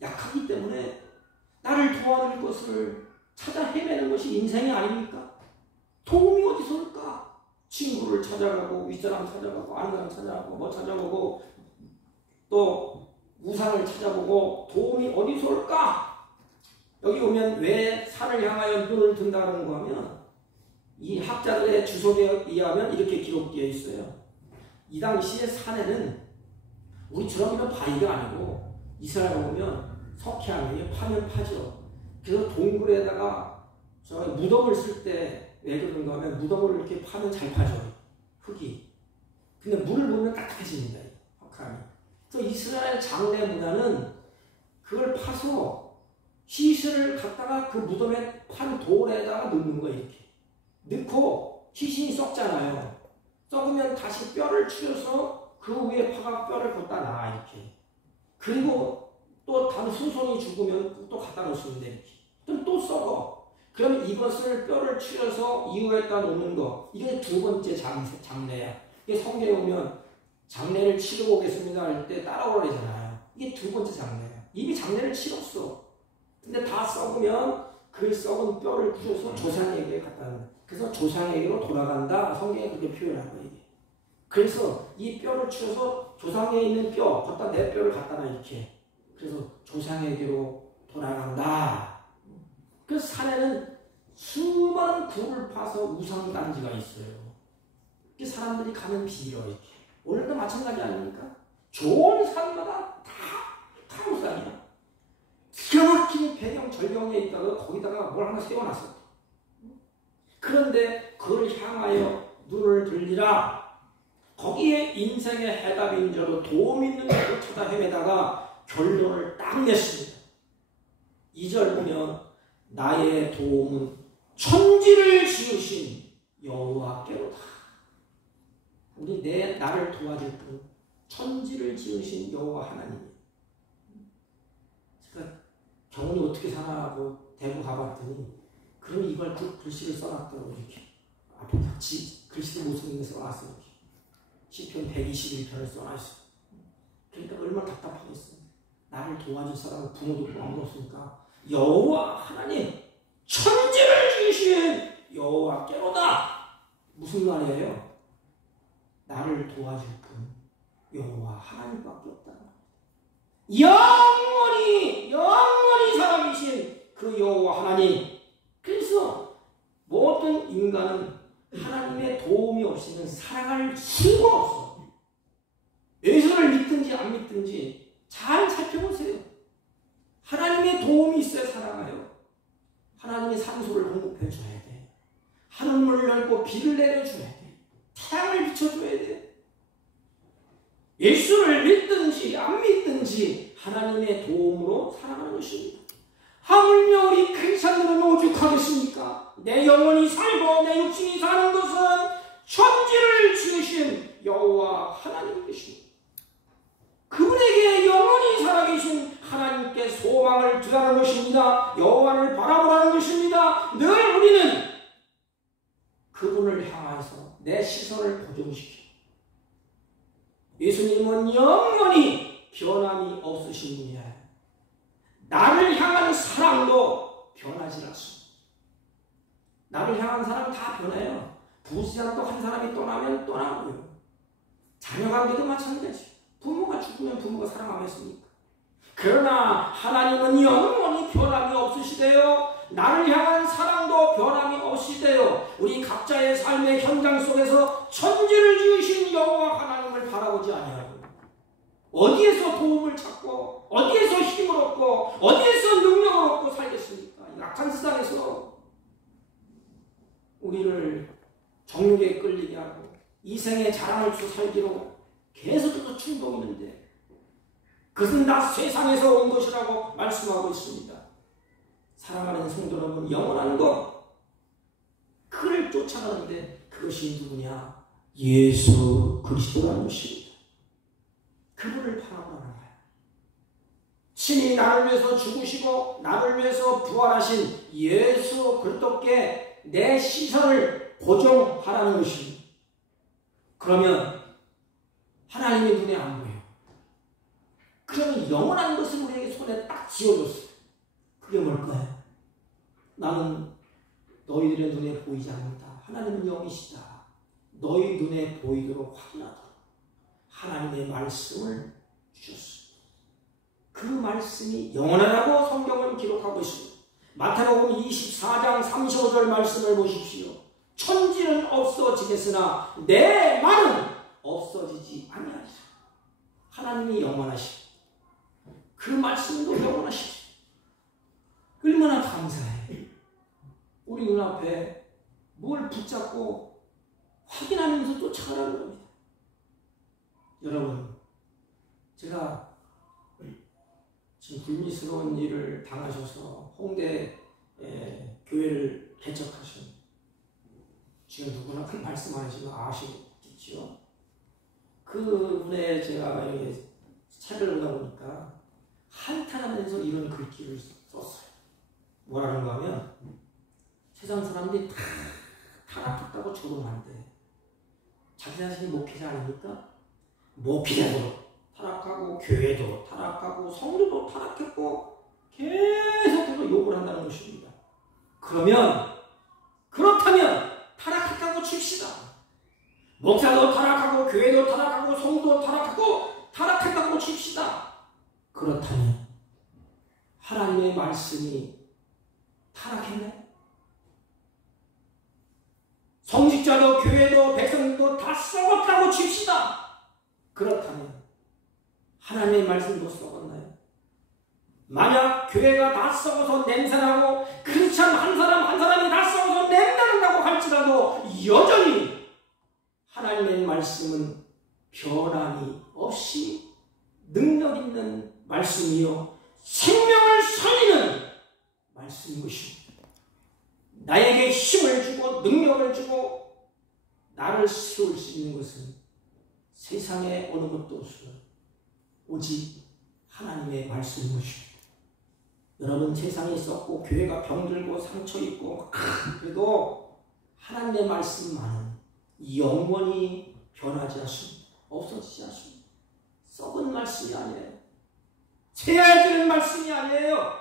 약하기 때문에 나를 도와줄 것을 찾아 헤매는 것이 인생이 아닙니까? 도움이 어디서 올까? 친구를 찾아가고 윗사람 찾아가고 아는 사람 찾아가고 뭐 찾아보고 또 우상을 찾아보고 도움이 어디서 올까? 여기 오면 왜 산을 향하여 눈을 든다는 거 하면 이 학자들의 주석에 의하면 이렇게 기록되어 있어요. 이 당시에 산에는 우리처럼 이런 바위가 아니고 이스라엘에 오면 석회암이 파면 파죠. 그래서 동굴에다가 무덤을 쓸 때 왜 그런가 하면 무덤을 이렇게 파면 잘 파죠. 흙이. 근데 물을 보면 딱딱해집니다. 석회암이. 그래서 이스라엘 장례 문화는 그걸 파서 시신을 갖다가 그 무덤에 판 돌에다가 넣는 거예요. 이렇게. 넣고 시신이 썩잖아요. 썩으면 다시 뼈를 추려서 그 위에 파가 뼈를 걷다 놔 이렇게. 그리고 또 다른 후손이 죽으면 또 갖다 놓으면 돼 이렇게. 그럼 또 썩어. 그럼 이것을 뼈를 추려서 이후에다 놓는 거. 이게 두 번째 장례야. 이게 성경에 오면 장례를 치르고 오겠습니다 할 때 따라오라잖아요. 이게 두 번째 장례야. 이미 장례를 치렀어. 근데 다 썩으면 그 썩은 뼈를 추려서 조상에게 갖다 놓는. 그래서 조상에게로 돌아간다. 성경에 그렇게 표현한 거예요. 그래서 이 뼈를 추려서 조상에 있는 뼈, 걷다 내 뼈를 갖다 놔 이렇게. 그래서 조상에게로 돌아간다. 그래서 산에는 수많은 굴을 파서 우상단지가 있어요. 이렇게 사람들이 가면 빌어 이렇게. 오늘도 마찬가지 아닙니까? 좋은 산마다 다 우상이야. 기가 막힌 배경 절경에 있다가 거기다가 뭘 하나 세워놨어. 그런데 그를 향하여 눈을 들리라. 거기에 인생의 해답인 자로 도움 있는 것을 찾아 헤매다가 결론을 딱 냈습니다. 2절 보면 나의 도움은 천지를 지으신 여호와께로다. 우리 나를 도와줄 분 천지를 지으신 여호와 하나님. 제가 경훈이 어떻게 사나하고 대구 가봤더니 그럼 이걸 글씨를 써놨더라고 이렇게. 앞에 글씨도 못 쓰는 데 써놨어 이렇게. 시편 121편을 써놨어. 그러니까 얼마나 답답하겠어. 나를 도와줄 사람은 부모도 아무도 없으니까 여호와 하나님 천지를 지으신 여호와께로다. 무슨 말이에요? 나를 도와줄 분 여호와 하나님밖에 없다. 영원히 살아계신 그 여호와 하나님. 그래서 모든 인간은 하나님의 도움이 없이는 살아갈 수가 없어. 예수를 믿든지 안 믿든지 잘 살펴보세요. 하나님의 도움이 있어야 살아가요. 하나님이 산소를 공급해 줘야 돼. 하늘문을 열고 비를 내려줘야 돼. 태양을 비춰줘야 돼. 예수를 믿든지 안 믿든지 하나님의 도움으로 살아가는 것입니다. 하물며 우리 크리스찬들은 오죽하겠습니까? 내 영혼이 살고 내 육신이 사는 것은 천지를 지으신 여호와 하나님이십니다. 그분에게 영원히 살아계신 하나님께 소망을 두라는 것입니다. 여호와를 바라보라는 것입니다. 늘 우리는 그분을 향해서 내 시선을 고정시켜. 예수님은 영원히 변함이 없으신 분이야. 나를 향한 사랑도 변하지 않습니다. 나를 향한 사람 다 변해요. 부부싸움도 한 사람이 떠나면 떠나고요. 자녀관계도 마찬가지. 부모가 죽으면 부모가 사랑하겠습니까? 그러나 하나님은 영원히 변함이 없으시대요. 나를 향한 사랑도 변함이 없으시대요. 우리 각자의 삶의 현장 속에서 천지를 지으신 여호와 하나님을 바라보지 아니하고 어디에서 도움을 찾고 어디에서 힘을 얻고 어디에서 능력을 얻고 살겠습니까? 약한 세상에서 우리를 정욕에 끌리게 하고 이생의 자랑을 주고 살기로 계속해서 충동이 있는데 그것은 다 세상에서 온 것이라고 말씀하고 있습니다. 사랑하는 성도 여러분, 영원한 것 그를 쫓아가는데 그것이 누구냐? 예수 그리스도라는 것입니다. 그분을 바라보라는 거예요. 친히 나를 위해서 죽으시고 나를 위해서 부활하신 예수 그리스도께 내 시선을 고정하라는 것입니다. 그러면 하나님의 눈에 안 보여요. 그러면 영원한 것을 우리에게 손에 딱 쥐어줬어요. 그게 뭘까요? 나는 너희들의 눈에 보이지 않는다. 하나님은 영이시다. 너희 눈에 보이도록 확인하도록 하나님의 말씀을 주셨습니다. 그 말씀이 영원하다고 성경은 기록하고 있습니다. 마태복음 24장 35절 말씀을 보십시오. 천지는 없어지겠으나 내 말은 없어지지 아니하리라. 하나님이 영원하시고 그 말씀도 영원하시고 얼마나 감사해. 우리 눈앞에 뭘 붙잡고 확인하면서 쫓아가라는 겁니다. 여러분, 제가 지금 불미스러운 일을 당하셔서 홍대 교회를 개척하신, 지금 누구나 큰 말씀 안 하시면 아시겠죠? 그분의 제가 여기 책을 보다 보니까 한탄하면서 이런 글귀를 썼어요. 뭐라는가 하면, 세상 사람들이 다 타락했다고 조롱한대. 자기 자신이 목회자 아닙니까? 목회자도 타락하고 교회도 타락하고 성도도 타락했고 계속해서 욕을 한다는 것입니다. 그렇다면 타락했다고 칩시다. 목사도 타락하고 교회도 타락하고 성도도 타락하고 타락했다고 칩시다. 그렇다면 하나님의 말씀이 타락했나요? 성직자도 교회도 백성도 다 썩었다고 칩시다. 그렇다면 하나님의 말씀도 썩었나요? 만약 교회가 다 썩어서 냄새나고 크리스찬 한 사람이 다 썩어서 냄새난다고 할지라도 여전히 하나님의 말씀은 변함이 없이 능력 있는 말씀이요 생명을 살리는 말씀인 것입니다. 나에게 힘을 주고 능력을 주고 나를 세울 수 있는 것은 세상에 어느 것도 없어요. 오직 하나님의 말씀인 것입니다. 여러분, 세상이 썩고 교회가 병들고 상처 입고 그래도 하나님의 말씀만은 영원히 변하지 않습니다. 없어지지 않습니다. 썩은 말씀이 아니에요. 새해야 되는 말씀이 아니에요.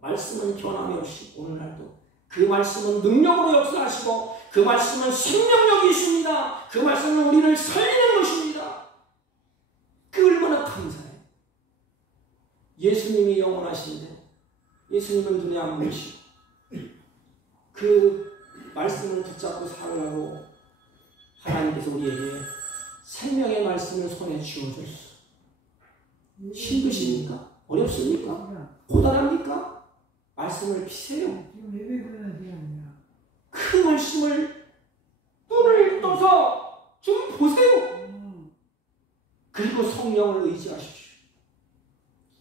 말씀은 변함이 없이 오늘날도 그 말씀은 능력으로 역사하시고 그 말씀은 생명력이 있습니다. 그 말씀은 우리를 살리는 것입니다. 그 얼마나 감사해요. 예수님이 영원하신데 예수님은 눈에 안 보이시고 그 말씀을 붙잡고 살으라고 하나님께서 우리에게 생명의 말씀을 손에 쥐어줬어요. 힘드십니까? 어렵습니까? 고단합니까? 말씀을 피세요. 그 말씀을 눈을 떠서 좀 보세요. 그리고 성령을 의지하십시오.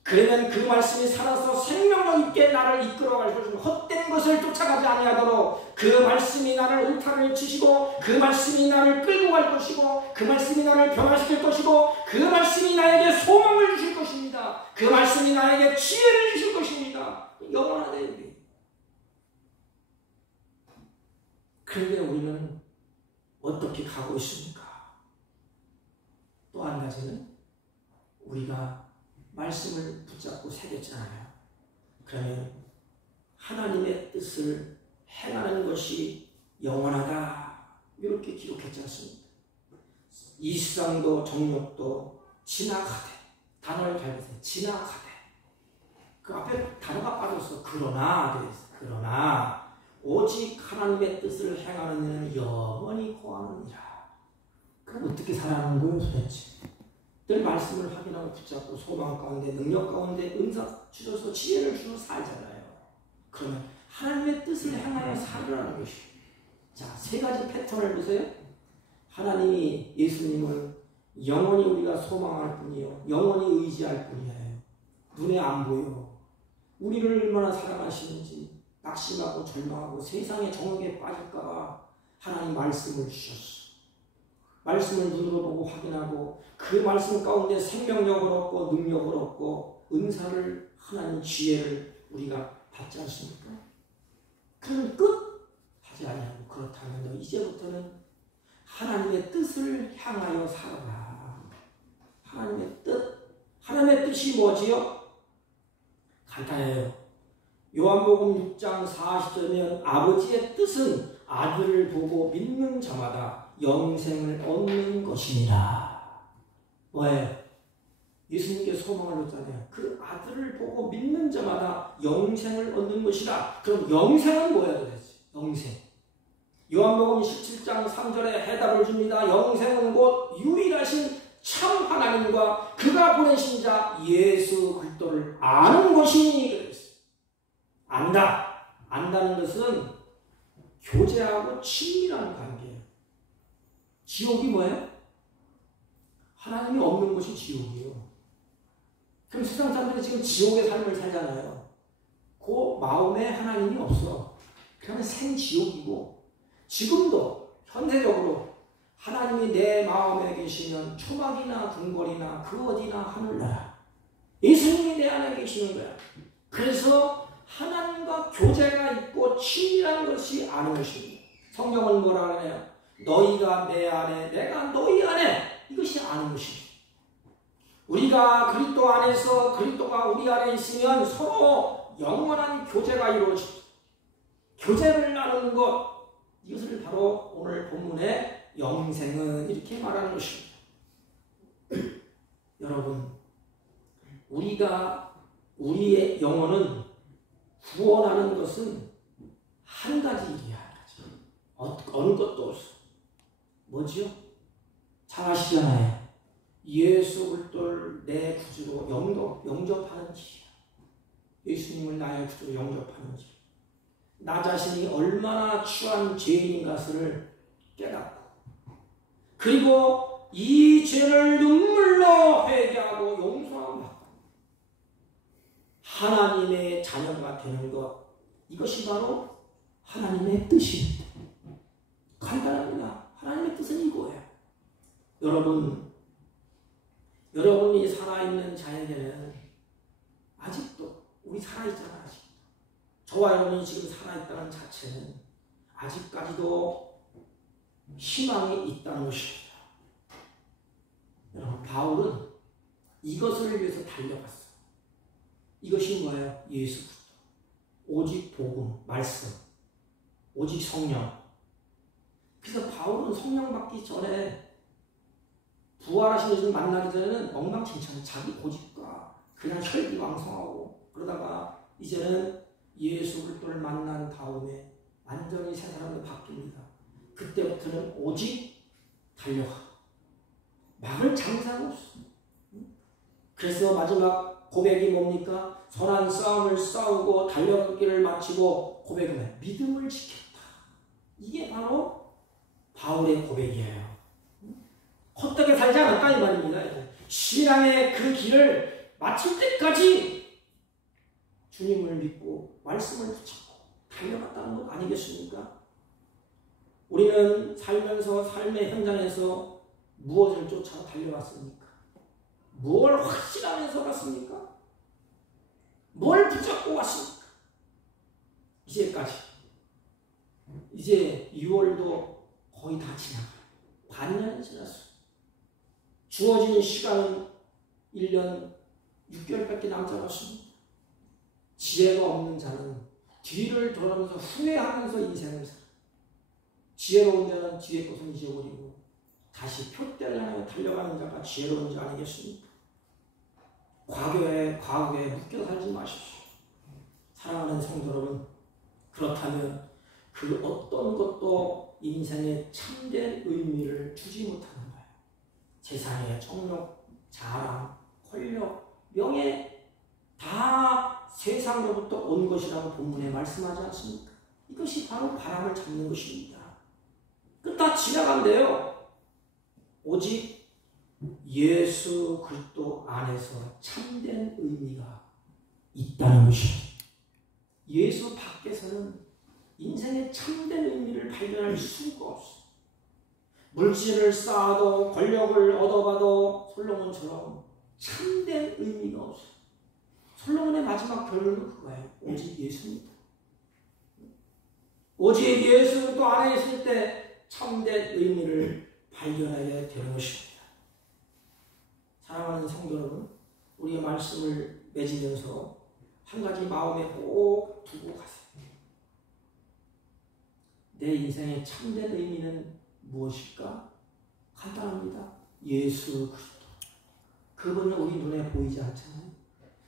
그러면 그 말씀이 살아서 생명력 있게 나를 이끌어갈 것이고 헛된 것을 쫓아가지 아니하도록 그 말씀이 나를 울타리를 치시고 그 말씀이 나를 끌고 갈 것이고 그 말씀이 나를 변화시킬 것이고 그 말씀이 나에게 소망을 주실 것입니다. 그 말씀이 나에게 지혜를 주실 것입니다. 영원하다 우리. 그런데 우리는 어떻게 가고 있습니까? 또 한 가지는 우리가 말씀을 붙잡고 새겼잖아요. 그러면 하나님의 뜻을 행하는 것이 영원하다 이렇게 기록했지 않습니까? 이 세상도 정욕도 지나가되, 단어를 잘 보세요. 지나가되. 그 앞에 단어가 빠졌어. 그러나 오직 하나님의 뜻을 행하는 이는 영원히 거하느니라. 그럼 어떻게 살아가는 거예요 도대체? 늘 말씀을 확인하고 붙잡고 소망 가운데 능력 가운데 은사 주셔서 지혜를 주셔서 살잖아요. 그러면 하나님의 뜻을 행하여 살으라는 것이. 자, 세 가지 패턴을 보세요. 하나님이 예수님을 영원히 우리가 소망할 뿐이요 영원히 의지할 뿐이에요. 눈에 안 보여. 우리를 얼마나 사랑하시는지 낙심하고 절망하고 세상의 정욕에 빠질까봐 하나님 말씀을 주셨어. 말씀을 눈으로 보고 확인하고 그 말씀 가운데 생명력을 얻고 능력을 얻고 은사를 하나님 지혜를 우리가 받지 않습니까? 그럼 끝! 하지 아니하고 그렇다면 너 이제부터는 하나님의 뜻을 향하여 살아라. 하나님의 뜻. 하나님의 뜻이 뭐지요? 간단해요. 요한복음 6장 40절이면 아버지의 뜻은 아들을 보고 믿는 자마다 영생을 얻는 것이니라. 뭐예요? 예수님께 소망을 줬잖아요. 그 아들을 보고 믿는 자마다 영생을 얻는 것이라. 그럼 영생은 뭐야 도대체? 영생. 요한복음 17장 3절에 해답을 줍니다. 영생은 곧 유일하신 참 하나님과 그가 보내신 자 예수 그리스도를 아는 것이니 그랬어요. 안다. 안다는 것은 교제하고 친밀한 관계예요. 지옥이 뭐예요? 하나님이 없는 것이 지옥이에요. 그럼 세상 사람들이 지금 지옥의 삶을 살잖아요. 그 마음에 하나님이 없어. 그러면 생지옥이고 지금도 현대적으로 하나님이 내 마음에 계시면 초막이나 궁궐이나 그 어디나 하늘나라. 예수님이 내 안에 계시는 거야. 그래서 하나님과 교제가 있고 친밀한 것이 아는 것입니다. 성경은 뭐라 하나요? 너희가 내 안에 내가 너희 안에 이것이 아는 것입니다. 우리가 그리스도 안에서 그리스도가 우리 안에 있으면 서로 영원한 교제가 이루어집니다. 교제를 나누는 것 이것을 바로 오늘 본문의 영생은 이렇게 말하는 것입니다. 여러분 우리의 영혼은 구원하는 것은 한 가지 일이야. 어느 것도 없어. 뭐지요? 잘 아시잖아요. 예수 그리스도를 내 구주로 영접하는 일이야. 예수님을 나의 구주로 영접하는 일. 나 자신이 얼마나 추한 죄인인 것을 깨닫고 그리고 이 죄를 눈물로 회개하고 용서하고 하나님의 자녀가 되는 것 이것이 바로 하나님의 뜻입니다. 간단합니다. 하나님의 뜻은 이거예요. 여러분이 살아있는 자에게는 아직도 우리 살아있잖아. 아직. 저와 여러분이 지금 살아있다는 자체는 아직까지도 희망이 있다는 것입니다. 여러분 바울은 이것을 위해서 달려갔어요. 이것이 뭐예요? 예수 그리스도. 오직 복음, 말씀, 오직 성령. 그래서 바울은 성령 받기 전에 부활하신 예수를 만나기 전에는 엉망진창 자기 고집과 그냥 혈기왕성하고 그러다가 이제는 예수 그리스도를 만난 다음에 완전히 새 사람으로 바뀝니다. 그때부터는 오직 달려가. 막을 장사가 없어. 그래서 마지막 고백이 뭡니까? 선한 싸움을 싸우고 달려가기를 마치고 고백을 믿음을 지켰다. 이게 바로 바울의 고백이에요. 헛되게 살지 않았다 이 말입니다. 신앙의 그 길을 마칠 때까지 주님을 믿고 말씀을 붙잡고 달려갔다는 것 아니겠습니까? 우리는 살면서 삶의 현장에서 무엇을 쫓아 달려갔습니까? 뭘 확신하면서 갔습니까? 뭘 붙잡고 왔습니까? 이제까지. 이제 6월도 거의 다 지나가요. 반년이 지났어요. 주어진 시간은 1년 6개월밖에 남지 않았습니다. 지혜가 없는 자는 뒤를 돌아보면서 후회하면서 인생을 살아요. 지혜로운 자는 뒤의 것을 잊어버리고 다시 표대를 향해 달려가는 자가 지혜로운 자 아니겠습니까? 과거에 묶여 살지 마십시오. 사랑하는 성도 여러분, 그렇다면 그 어떤 것도 인생에 참된 의미를 주지 못하는 거예요. 세상의 정력, 자랑, 권력, 명예 다 세상으로부터 온 것이라고 본문에 말씀하지 않습니까? 이것이 바로 바람을 잡는 것입니다. 그 다 지나가면 돼요. 오직 예수 그리스도 안에서 참된 의미가 있다는 것입니다. 예수 밖에서는 인생의 참된 의미를 발견할 수가 없어요. 물질을 쌓아도 권력을 얻어봐도 솔로몬처럼 참된 의미가 없어요. 솔로몬의 마지막 결론은 그거예요. 오직 예수입니다. 오직 예수 또 안에 있을 때 참된 의미를 발견하게 되는 것입니다. 사랑하는 성도 여러분, 우리의 말씀을 맺으면서 한 가지 마음에 꼭 두고 가세요. 내 인생의 참된 의미는 무엇일까? 간단합니다. 예수 그리스도. 그분은 우리 눈에 보이지 않잖아요.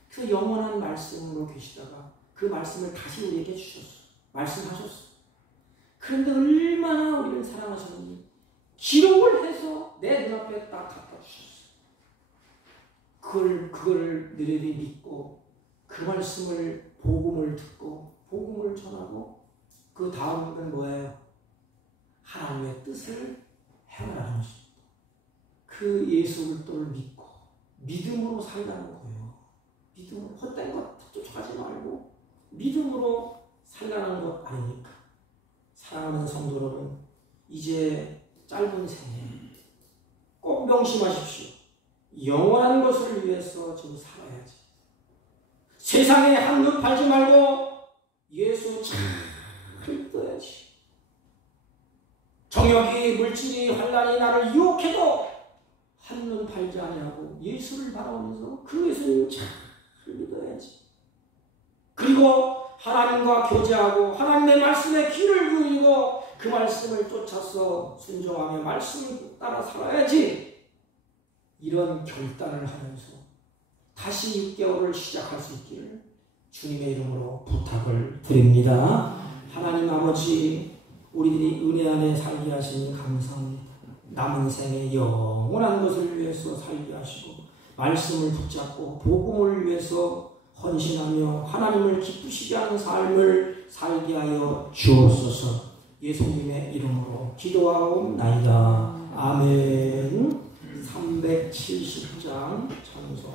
그 영원한 말씀으로 계시다가 그 말씀을 다시 우리에게 주셨어요. 말씀하셨어요. 그런데 얼마나 우리를 사랑하셨는지 기록을 해서 내 눈앞에 딱 갖다 주셨어요. 그걸 너희들이 믿고 그 말씀을 복음을 듣고 복음을 전하고 그 다음은 뭐예요? 하나님의 뜻을 행하라는 것입니다. 그 예수 그리스도를 믿고 믿음으로 살라는 거예요. 믿음으로 헛된 것 쫓아가지 말고 믿음으로 살라는 것 아닙니까? 사랑하는 성도 여러분, 이제 짧은 생에 꼭 명심하십시오. 영원한 것을 위해서 지금 살아야지. 세상에 한눈 팔지 말고 예수 잘 믿어야지. 정욕이 물질이 환난이 나를 유혹해도 한눈 팔지 아니하고 예수를 바라보면서 그 예수님을 잘 믿어야지. 그리고 하나님과 교제하고 하나님의 말씀에 귀를 기울이고 그 말씀을 쫓아서 순종하며 말씀을 따라 살아야지. 이런 결단을 하면서 다시 6개월을 시작할 수 있기를 주님의 이름으로 부탁을 드립니다. 하나님 아버지, 우리들이 은혜 안에 살게 하시니 감사합니다. 남은 생에 영원한 것을 위해서 살게 하시고 말씀을 붙잡고 복음을 위해서 헌신하며 하나님을 기쁘시게 하는 삶을 살게 하여 주옵소서. 예수님의 이름으로 기도하옵나이다. 아멘. 370장 찬송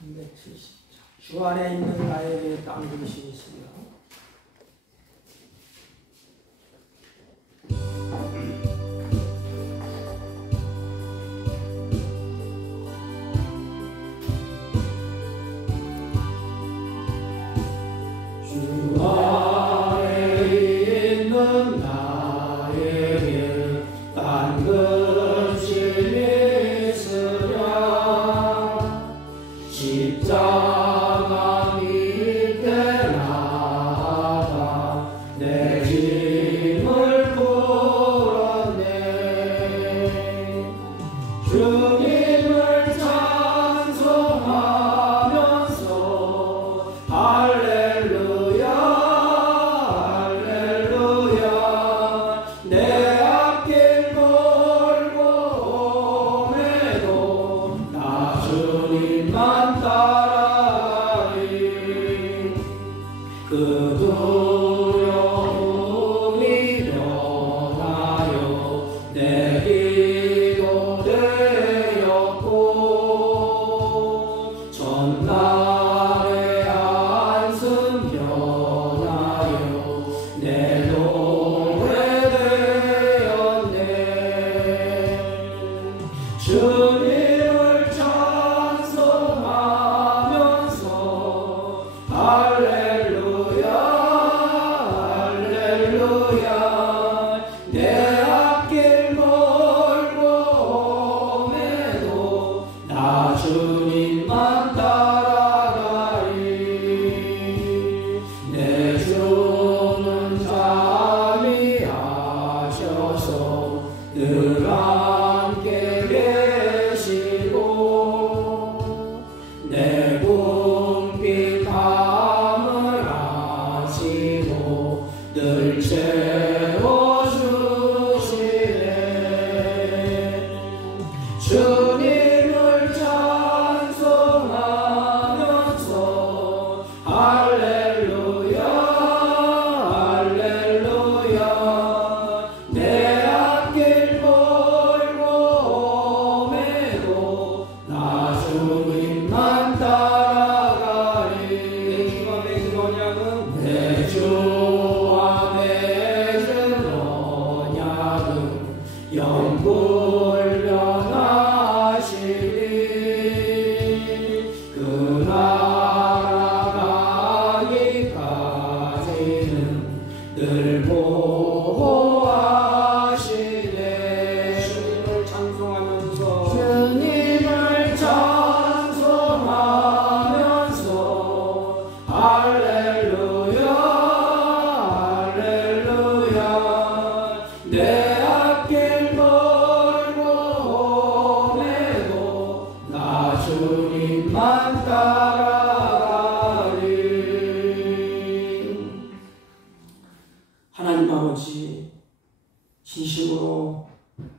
370장. 주 안에 있는 나에게 땅 근심이 있으며 주 안에 있는 나에게 땅 근심이 있으며 십자가 밑에 나가 내 짐을 풀었네. 주님을 찬송하면서 할렐루야 할렐루야. 내 앞길 걸고 오매도 나 주님만 따라가리. 그 두려움을 진심으로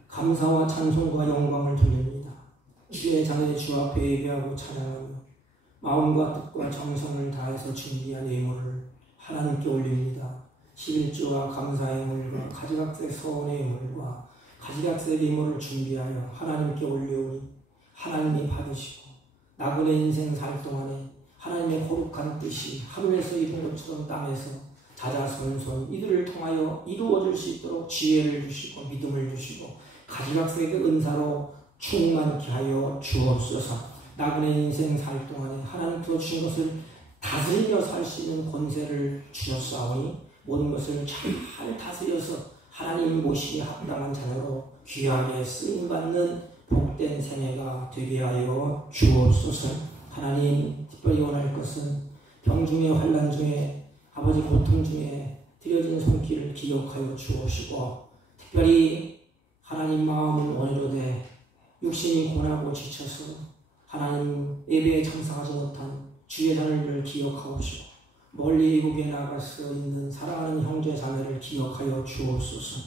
감사와 찬송과 영광을 돌립니다. 주의 자녀의 주 앞에 예배하고 찬양하며 마음과 뜻과 정성을 다해서 준비한 예물을 하나님께 올립니다. 11조와 감사의 예물과 가지각색 서원의 예물과 가지각색 예물을 준비하여 하나님께 올려오니 하나님이 받으시고 나그네 인생 살 동안에 하나님의 거룩한 뜻이 하늘에서 이룬 것처럼 땅에서 자자손손 이들을 통하여 이루어질 수 있도록 지혜를 주시고 믿음을 주시고 가지각색의 은사로 충만케 하여 주옵소서. 나그네 인생 살 동안에 하나님께서 주신 것을 다스리며 살 수 있는 권세를 주셨사오니 모든 것을 잘 다스려서 하나님 모시기에 합당한 자녀로 귀하게 쓰임받는 복된 생애가 되게 하여 주옵소서. 하나님 특별히 원할 것은 병 중에 환난 중에 아버지 고통 중에 드려진 손길을 기억하여 주옵시고 특별히 하나님 마음은 오늘로되 육신이 고나고 지쳐서 하나님 예배에 참석하지 못한 주의 자녀를 기억하옵시고 멀리 이국에 나갈 수 있는 사랑하는 형제 자매를 기억하여 주옵소서.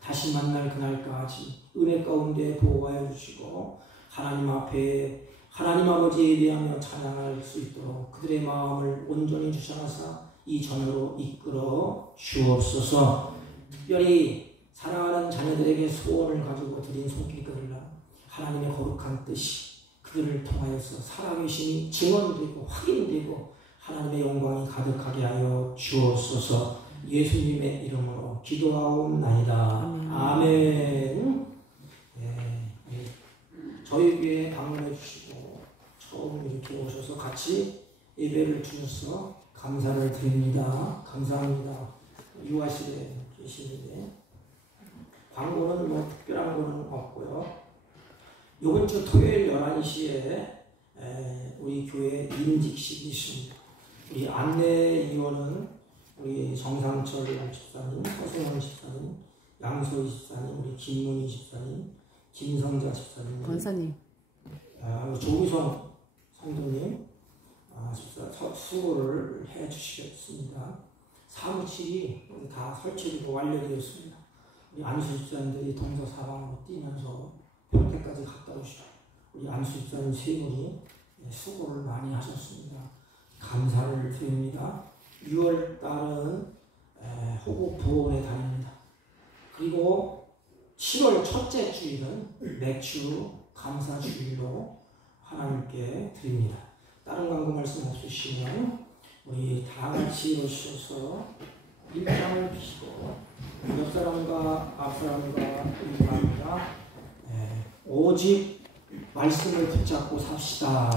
다시 만날 그날까지 은혜 가운데 보호하여 주시고 하나님 앞에 하나님 아버지 예배하며 찬양할 수 있도록 그들의 마음을 온전히 주셔서 이 전으로 이끌어 주옵소서. 특별히 사랑하는 자녀들에게 소원을 가지고 드린 손길들을 하나님의 거룩한 뜻이 그들을 통하여서 살아계심이 증언되고 확인되고 하나님의 영광이 가득하게 하여 주옵소서. 예수님의 이름으로 기도하옵나이다. 아멘. 저희 교회에 방문해 주시고 처음 이렇게 오셔서 같이 예배를 주셔서 감사를 드립니다. 감사합니다. 유아실에 계시는데 광고는 뭐 특별한 거는 없고요. 이번 주 토요일 11시에 우리 교회 임직식이 있습니다. 우리 안내위원은 우리 정상철 집사님, 서승원 집사님, 양소희 집사님, 우리 김문희 집사님, 김성자 집사님, 권사님, 조미성 성도님 수고를 해주시겠습니다. 사무실이 다 설치되고 완료되었습니다. 우리 안수 집사님들이 동서사방으로 뛰면서 평택까지 갔다 오시고 우리 안수 집사님 세 분이 수고를 많이 하셨습니다. 감사를 드립니다. 6월 달은 호국 부원에 다닙니다. 그리고 7월 첫째 주일은 맥주 감사 주일로 하나님께 드립니다. 다른 광고 말씀 없으시면 우리 다 같이 오셔서 일장을 피시고 옆 사람과 앞 사람과 인사합니다. 오직 말씀을 붙잡고 삽시다.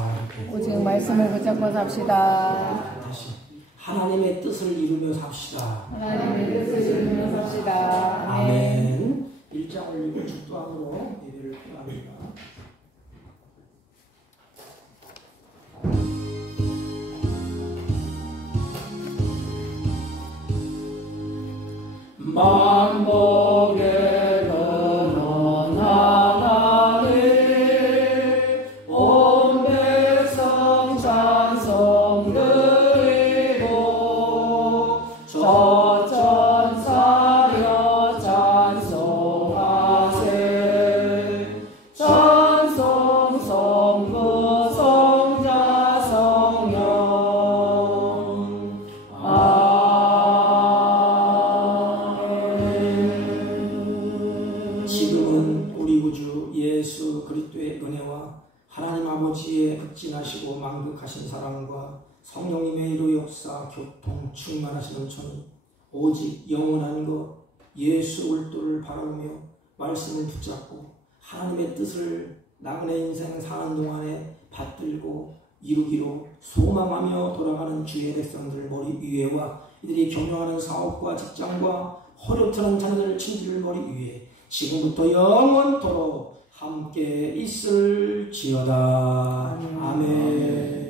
오직 말씀을 붙잡고 삽시다. 다시 하나님의 뜻을 이루며 삽시다. 하나님의 뜻을 이루며 삽시다. 아멘. 일장 올리고 축도함으로 예배를 표합니다. 만복에는 하나님 온 백성 찬송 드리고 저천사여 찬송하세. 찬송 성부 성자 성령 지금은 우리 구주 예수 그리스도의 은혜와 하나님 아버지의 극진하시고 만극하신 사랑과 성령님의 이루 역사 교통 충만하신 은총이 오직 영원한 것 예수 그리스도를 바라보며 말씀을 붙잡고 하나님의 뜻을 나그네 인생 사는 동안에 받들고 이루기로 소망하며 돌아가는 주의 백성들 머리 위에와 이들이 경영하는 사업과 직장과 허력하는 자녀들 친구들 머리 위에 지금부터 영원토록 함께 있을지어다. 아멘.